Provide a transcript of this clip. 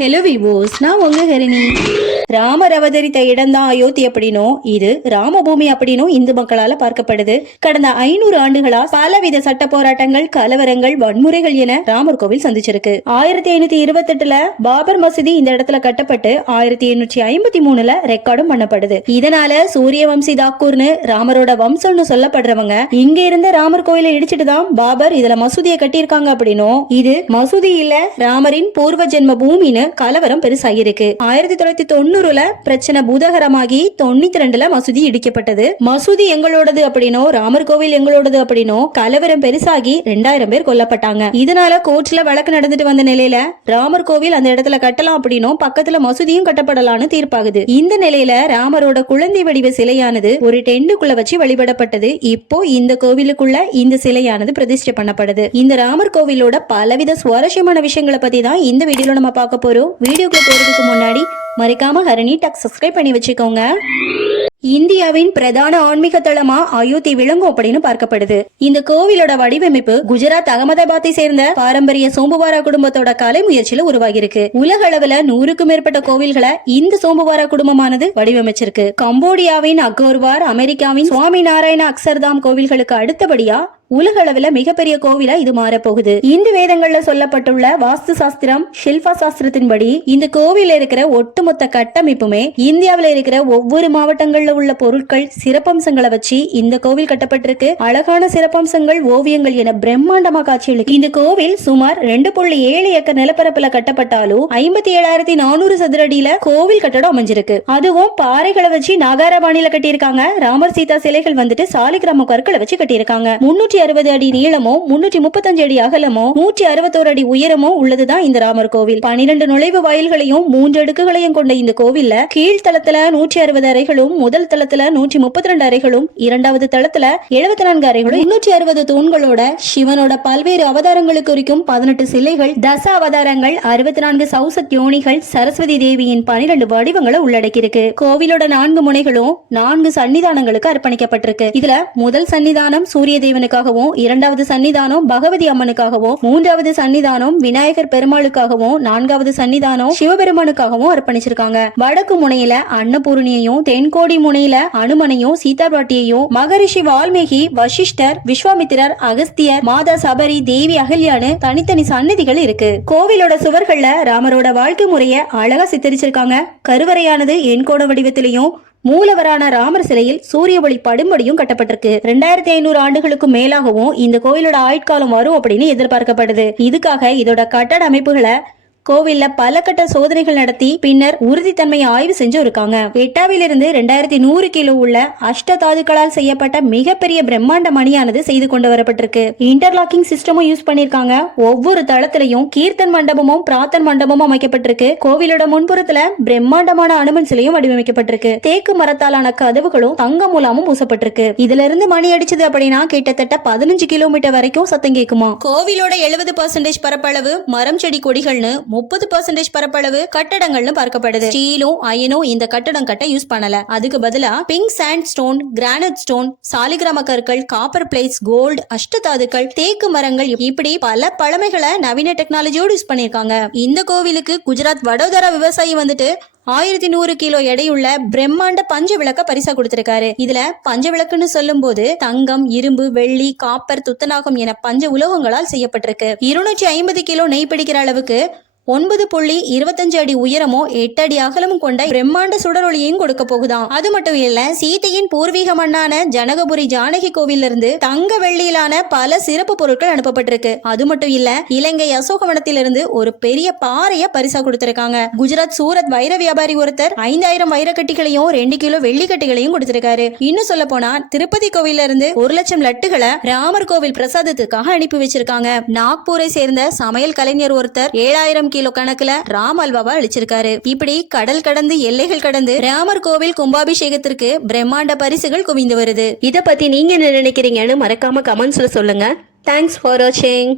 Hello விவோஸ் நான் உங்கள் ஹரிணி. ராமர் அவதரித்த இடம்தான் அயோத்தி அப்படின்னும் இது ராமபூமி அப்படின்னும் இந்து மக்களால பார்க்கப்படுது. கடந்த ஐநூறு ஆண்டுகளா பலவித சட்ட போராட்டங்கள் கலவரங்கள் வன்முறைகள் என ராமர் கோவில் சந்திச்சிருக்கு. ஆயிரத்தி ஐநூத்தி இருபத்தி எட்டுல பாபர் மசூதி இந்த இடத்துல கட்டப்பட்டு ஆயிரத்தி எண்ணூற்றி ஐம்பத்தி மூணுல ரெக்கார்டும் பண்ணப்படுது. இதனால சூரிய வம்சி தாக்கூர்னு ராமரோட வம்சம்னு சொல்லப்படுறவங்க இங்க இருந்த ராமர் கோயிலை இடிச்சிட்டு தான் பாபர் இதுல மசூதியை கட்டியிருக்காங்க அப்படின்னும் இது மசூதி இல்ல ராமரின் பூர்வ ஜென்ம பூமின்னு கலவரம் பெருசாகிருக்கு ஆயிரத்தி தொள்ளாயிரத்தி தொண்ணூறு பெங்களூருல பிரச்சனை பூதகரமாகி தொண்ணூத்தி ரெண்டுல மசூதி இடிக்கப்பட்டது. மசூதி எங்களோடது அப்படின்னோ ராமர் கோவில் எங்களோடது அப்படின்னோ கலவரம் பெருசாகி ரெண்டாயிரம் பேர் கொல்லப்பட்டாங்க. இதனால கோர்ட்ல வழக்கு நடந்துட்டு வந்த நிலையில ராமர் கோவில் அந்த இடத்துல கட்டலாம் அப்படின்னும் பக்கத்துல மசூதியும் கட்டப்படலாம்னு தீர்ப்பாகுது. இந்த நிலையில ராமரோட குழந்தை வடிவ சிலையானது ஒரு டெண்டுக்குள்ள வச்சு வழிபடப்பட்டது. இப்போ இந்த கோவிலுக்குள்ள இந்த சிலையானது பிரதிஷ்டை பண்ணப்படுது. இந்த ராமர் கோவிலோட பலவித சுவாரஸ்யமான விஷயங்களை பத்தி தான் இந்த வீடியோல நம்ம பார்க்க போறோம். வீடியோக்குள்ள போறதுக்கு முன்னாடி மறைக்காம ஹரணி டாக் சப்ஸ்கிரைப் பண்ணி வச்சுக்கோங்க. இந்தியாவின் பிரதான ஆன்மீக தளமா அயோத்தி விளங்கும் அப்படின்னு பார்க்கப்படுது. இந்த கோவிலோட வடிவமைப்பு குஜராத் அகமதாபாத்தை சேர்ந்த பாரம்பரிய சோம்புவாரா குடும்பத்தோட கலை முயற்சியில உருவாகியிருக்கு. உலக அளவுல நூறுக்கும் மேற்பட்ட கோவில்களை இந்த சோம்புவாரா குடும்பமானது வடிவமைச்சிருக்கு. கம்போடியாவின் அகோர்வார் அமெரிக்காவின் சுவாமி நாராயண அக்சர்தாம் கோவில்களுக்கு அடுத்தபடியா உலக அளவுல மிகப்பெரிய கோவிலா இது மாறப்போகுது. இந்து வேதங்கள்ல சொல்லப்பட்டுள்ள வாஸ்து சாஸ்திரம் ஷில்பா சாஸ்திரத்தின்படி இந்த கோவில் இருக்கிற ஒட்டுமொத்த கட்டமைப்புமே இந்தியாவுல இருக்கிற ஒவ்வொரு மாவட்டங்கள்ல உள்ள பொருட்கள் சிறப்பம்சங்களை வச்சு இந்த கோவில் கட்டப்பட்டிருக்கு. அழகான சிறப்பம்சங்கள் ஓவியங்கள் என பிரம்மாண்டமா காட்சியளிக்கும் இந்த கோவில் சுமார் ரெண்டு புள்ளி ஏழு ஏக்கர் நிலப்பரப்புல கட்டப்பட்டாலும் ஐம்பத்தி ஏழாயிரத்தி நானூறு சதுர அடியில கோவில் கட்டடம் அமைஞ்சிருக்கு. அதுவும் பாறைகளை வச்சு நாகாரபாணியில கட்டியிருக்காங்க. ராமர் சீதா சிலைகள் வந்துட்டு சாலிகிராம கற்களை வச்சு கட்டியிருக்காங்க. முன்னூற்றி அறுபது அடி நீளமோ முன்னூற்றி முப்பத்தஞ்சு அடி அகலமோ நூற்றி அறுபத்தோரு அடி உயரமோ உள்ளதுதான் இந்த ராமர் கோவில். பனிரெண்டு நுழைவு வாயில்களையும் மூன்று அடுக்குகளையும் கொண்ட இந்த கோவில்ல கீழ்த்தளத்துல நூற்றி அறுபது அறைகளும் முதல் தளத்துல நூற்றி முப்பத்தி ரெண்டு அறைகளும் இரண்டாவது தளத்துல எழுபத்தி நான்கு அறைகளும் முன்னூற்றி அறுபது தூண்களோட சிவனோட பல்வேறு அவதாரங்களுக்கு குறிக்கும் பதினெட்டு சிலைகள் தச அவதாரங்கள் அறுபத்தி நான்கு சௌசத் யோனிகள் சரஸ்வதி தேவியின் பனிரெண்டு வடிவங்களை உள்ளடக்கியிருக்கு. கோவிலோட நான்கு முனைகளும் நான்கு சன்னிதானங்களுக்கு அர்ப்பணிக்கப்பட்டிருக்கு. இதுல முதல் சன்னிதானம் சூரிய தேவனுக்காகவும் இரண்டாவது சன்னிதானம் பகவதி அம்மனுக்காகவும் மூன்றாவது சன்னிதானம் விநாயகர் பெருமாளுக்காகவும் நான்காவது சன்னிதானம் சிவபெருமானுக்காகவும் அர்ப்பணிச்சிருக்காங்க. வடக்கு முனையில அன்னபூரணியையும் தென்கோடி முனையில அனுமனையும் சீதா பாட்டியையும் மகரிஷி வால்மீகி வசிஷ்டர் விஸ்வாமித்திரர் அகஸ்தியர் மாதா சபரி தேவி அகல்யான்னு தனித்தனி சன்னதிகள் இருக்கு. கோவிலோட சுவர்கள்ல ராமரோட வாழ்க்கை முறைய அழகா சித்தரிச்சிருக்காங்க. கருவறையானது எண்கோண வடிவத்திலையும் மூலவரான ராமர் சிலையில் சூரிய ஒளி படும்படியும் கட்டப்பட்டிருக்கு. ரெண்டாயிரத்தி ஐநூறு ஆண்டுகளுக்கு மேலாகவும் இந்த கோயிலோட ஆயுட்காலம் வரும் அப்படின்னு எதிர்பார்க்கப்படுது. இதுக்காக இதோட கட்டட அமைப்புகளை கோவில்ல பல கட்ட சோதனைகள் நடத்தி பின்னர் உறுதித்தன்மையை ஆய்வு செஞ்சு இருக்காங்க எட்டாவிலிருந்து ரெண்டாயிரத்தி நூறு கிலோ உள்ள அஷ்ட தாதுக்களால் செய்யப்பட்ட மிகப்பெரிய பிரம்மாண்ட மணியானது செய்து கொண்டு வரப்பட்டிருக்கு. இன்டர்லாக்கிங் சிஸ்டமும் யூஸ் பண்ணிருக்காங்க. ஒவ்வொரு தளத்திலையும் கீர்த்தன் மண்டபமும் பிரார்த்தன் மண்டபமும் அமைக்கப்பட்டிருக்கு. கோவிலோட முன்புறத்துல பிரம்மாண்டமான அனுமன் சிலையும் வடிவமைக்கப்பட்டிருக்கு. தேக்கு மரத்தாலான கதவுகளும் தங்க மூலமும் பூசப்பட்டிருக்கு. இதுல இருந்து மணி அடிச்சது அப்படின்னா கிட்டத்தட்ட பதினஞ்சு கிலோமீட்டர் வரைக்கும் சத்தம் கேட்குமா கோவிலோட எழுபது பர்சன்டேஜ் பரப்பளவு மரம் செடி கொடிகள்னு முப்பது பர்சன்டேஜ் பரப்பளவு கட்டடங்கள்னு பார்க்கப்படுது. ஸ்டீலும் அயனும் இந்த கட்டடம் கட்ட யூஸ் பண்ணல. அதுக்கு பதிலா pink sand stone granite stone சாலிகிராம கற்கள் காப்பர் பிளேட்ஸ் கோல்டு அஷ்டதாதுக்கள் தேக்கு மரங்கள் இப்படி பல பழமைகளை நவீன டெக்னாலஜியோடு யூஸ் பண்ணிருக்காங்க இந்த கோவிலுக்கு குஜராத் வடோதரா விவசாயி வந்துட்டு ஆயிரத்தி நூறு கிலோ எடையுள்ள பிரம்மாண்ட பஞ்ச விளக்க பரிசா கொடுத்திருக்காரு. இதுல பஞ்ச விளக்குன்னு சொல்லும் போது தங்கம் இரும்பு வெள்ளி காப்பர் துத்தநாகம் என பஞ்ச உலோகங்களால் செய்யப்பட்டிருக்கு. இருநூற்றி ஐம்பது கிலோ நெய் பிடிக்கிற அளவுக்கு ஒன்பது புள்ளி இருபத்தஞ்சு அடி உயரமும் எட்டு அடி அகலமும் கொண்ட பிரம்மாண்ட சுடரொளியையும் கொடுக்க போகுதாம். அது மட்டும் இல்ல சீதையின் பூர்வீக மண்ணான ஜனகபுரி ஜானகி கோவில் இருந்து தங்க வெள்ளியிலான பல சிறப்பு பொருட்கள் அனுப்பப்பட்டிருக்கு. அது மட்டும் இல்ல இலங்கை அசோகவனத்திலிருந்து ஒரு பெரிய பாறைய பரிசா கொடுத்திருக்காங்க. குஜராத் சூரத் வைர வியாபாரி ஒருத்தர் ஐந்தாயிரம் வைரக்கட்டிகளையும் ரெண்டு கிலோ வெள்ளிக்கட்டிகளையும் கொடுத்திருக்காரு. இன்னும் சொல்ல போனா திருப்பதி கோவில்ல இருந்து ஒரு லட்சம் லட்டுகளை ராமர் கோவில் பிரசாதத்துக்காக அனுப்பி வச்சிருக்காங்க. நாக்பூரை சேர்ந்த சமையல் கலைஞர் ஒருத்தர் ஏழாயிரம் கிலோ கணக்குல ராம் அல்வாவா அளிச்சிருக்காரு இப்படி கடல் கடந்து எல்லைகள் கடந்து ராமர் கோவில் கும்பாபிஷேகத்திற்கு பிரம்மாண்ட பரிசுகள் குவிந்து வருது. இத பத்தி நீங்க என்ன நினைக்கிறீங்கன்னு மறக்காம கமெண்ட்ஸ்ல சொல்லுங்க. தேங்க்ஸ் ஃபார் வாட்சிங்